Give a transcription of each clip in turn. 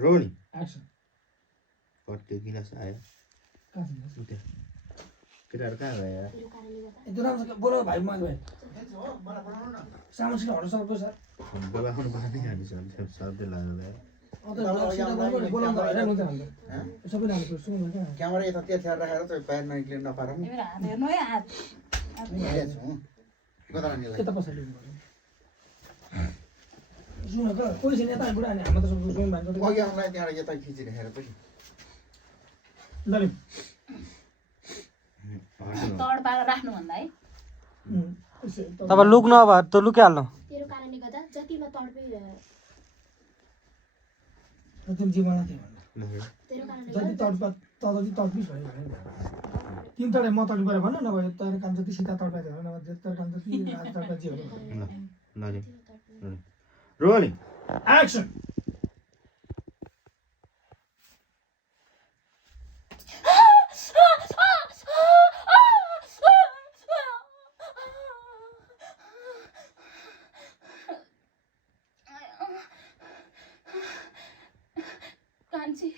rolling action कट्यो गिलास आयो कहाँ छ केटाहरू कहाँ गयो यार त्यो राम्रो बोलो भाइ माग भाइ सामसिक हट्नु सक्दो सर बोलाउनु पर्ने हामी शब्द लाग्यो सबै राम्रो सुन्नु क्यामेरा यता त्यहाँ राखेर त बाहिर निक्लिन नपारौँ यता पछाडि सुन कोही छैन यता बुढा अनि हाम्रो त सुन भाइ अघि आउँदा त्यहाँबाट यता खिचिराखेर पनि ल तड पारेर राख्नु भन्दा है तब लुक्नु अब त लुकिहाल्नु तेरो कारणले गर्दा जतिमा तडपे तिमी जीवनमा थियो तेरो कारणले जति तडपा जति तडपिस भयो भने तिन तडे म तडि पऱ्यो भन नभए तर काम जति सीता तडपा थियो नभए तर काम जति राज तडपा जे हो रोलिङ एक्सन कान्छी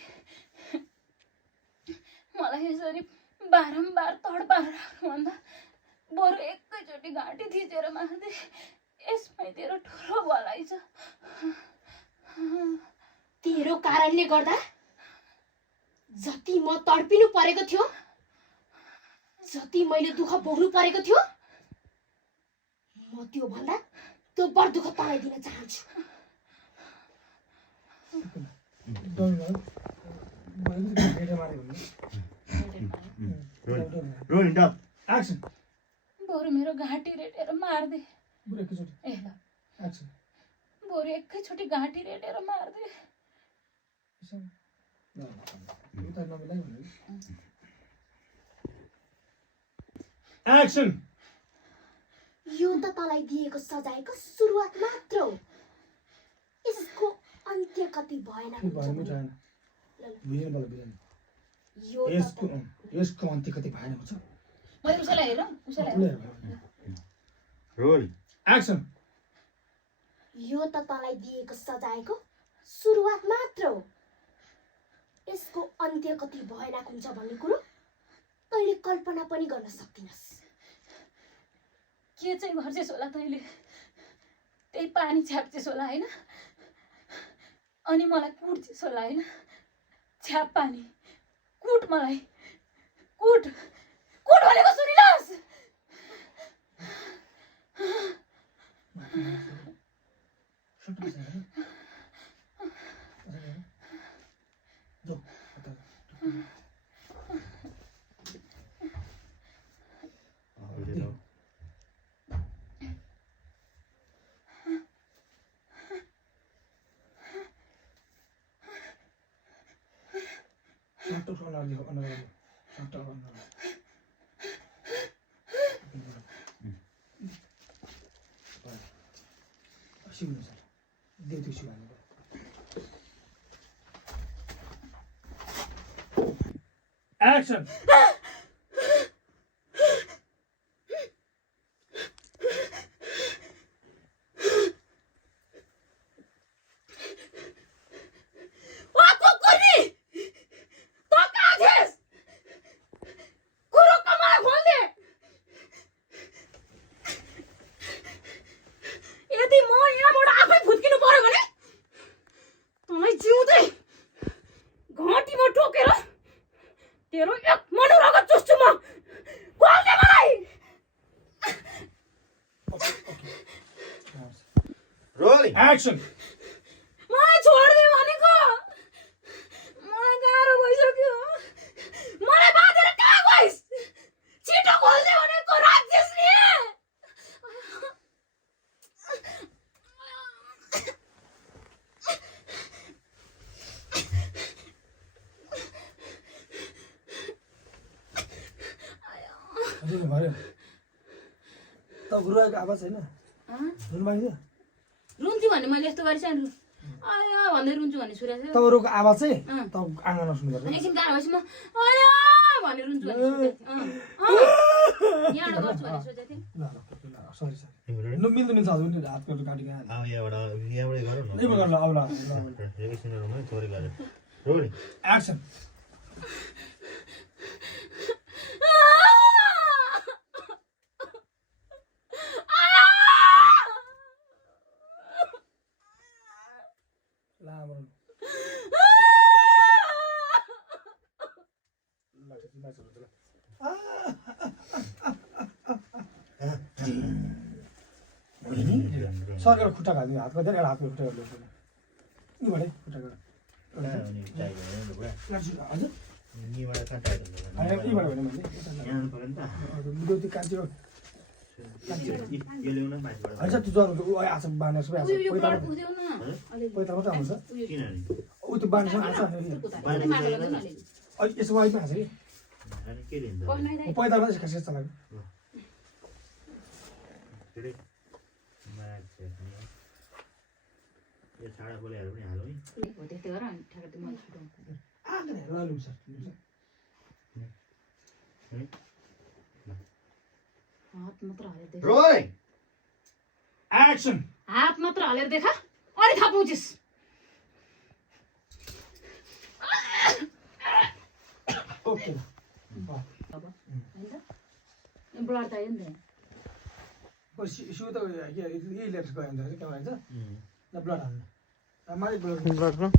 मलाई यसरी बारम्बार तड पारेर राख्नुभन्दा बरु एकैचोटि घाँटी थिचेर मार्दै यसमै तेरो ठुलो भलाइ छ तेरो कारणले गर्दा जति म तडपिनु परेको थियो जति मैले दुःख भोग्नु परेको थियो म त्यो भन्दा दोब्बर दुःख तँलाई दिन चाहन्छु रोलिङ डप एक्सन बरु मेरो घाँटी रेटेर मार्दे बुढा एकैचोटि ए ल एक्सन बरु एकैचोटि घाँटी रेटेर मार्दे एक्सन यो त तँलाई दिएको सजायको सुरुवात मात्र हो यसको अन्त्य कति भएन यो यसको अन्त्य कति भएन भन्छ मैले उसैलाई हेरौँ उसैलाई रोलिङ एक्सन यो त तँलाई दिएको सजायको सुरुवात मात्र हो यसको अन्त्य कति भयानक हुन्छ भन्ने कुरो तैँले कल्पना पनि गर्न सक्दिनस् के चाहिँ गर्छेस् होला तैँले त्यही पानी छ्याप्छेस् होला होइन अनि मलाई कुट्छेस् होला होइन छ्याप पानी कुट मलाई कुट कुट भनेको सुनिनस् एक्सन तेरो एक मनोरगत चुस्छु म खोल्दे मलाई रोलिङ एक्सन मलाई छोड्दे भनेको मलाई गाह्रो भइसक्यो मलाई बाँधेर कहाँ गइस् छिटो खोल्दे भनेको राक्षस नि त गुरुआको आवाज छैन रुन्छु भने मैले यस्तो गरी सानो आया भन्दै रुन्छु भने सुरेछ तब रोको आवाज चाहिँ तब आँगनमा सुन्नुपर्छ एकछिन गाह्रो भएपछि म आया भने रुन्छु भने यहाँबाट गर्छु भनेर सोचेको थिएँ ल सरी सरी रोलिङ मिल्छ हजुर हातको काटेको अब यहाँबाट गरौँ न यही ल अब ल एकैछिन रुम है थोरै गरेर रोलिङ एक्सन लामो सरकार खुट्टा खाँदियो हातमा धेरै एउटा हातको खुट्टा गर्नु यहीँबाटै खुट्टा गरेर हजुर यहीँबाट कहाँ टाइट हुन्छ यहीँबाट होइन मैले यहाँ आउनु पऱ्यो नि त त्यो कान्छी यो ल्याउन माथिबाट होइन त्यो ज्वरो ऊ आएको छ बाँधेर सबै आएको छ यो पैताल ब्लड पुग्थ्यो न पैताल मात्रै आउँछ किनभने ऊ त्यो बाँधेर आएको छ अहिले यसो वाइपमा आएको छ कि अनि के लिन्छ पैताल मात्रै खास चलाएको के अरे मान्छे यो छाडा बोलेहरू पनि हालौँ है त्यस्तै गर अनि ठ्याक्क त्यो मैले छुट्याउँछु आँगन हेर लु सर हात मात्र हालेर देख रोलिङ एक्सन हात मात्र हालेर देखा अनि थाहा पाउँछिस् ओके अब होइन ब्लड त आयो नि त सिउ त के यही लेटर गयो भने त के भन्छ ल ब्लड हाल्नु मालिक ब्लड ब्लड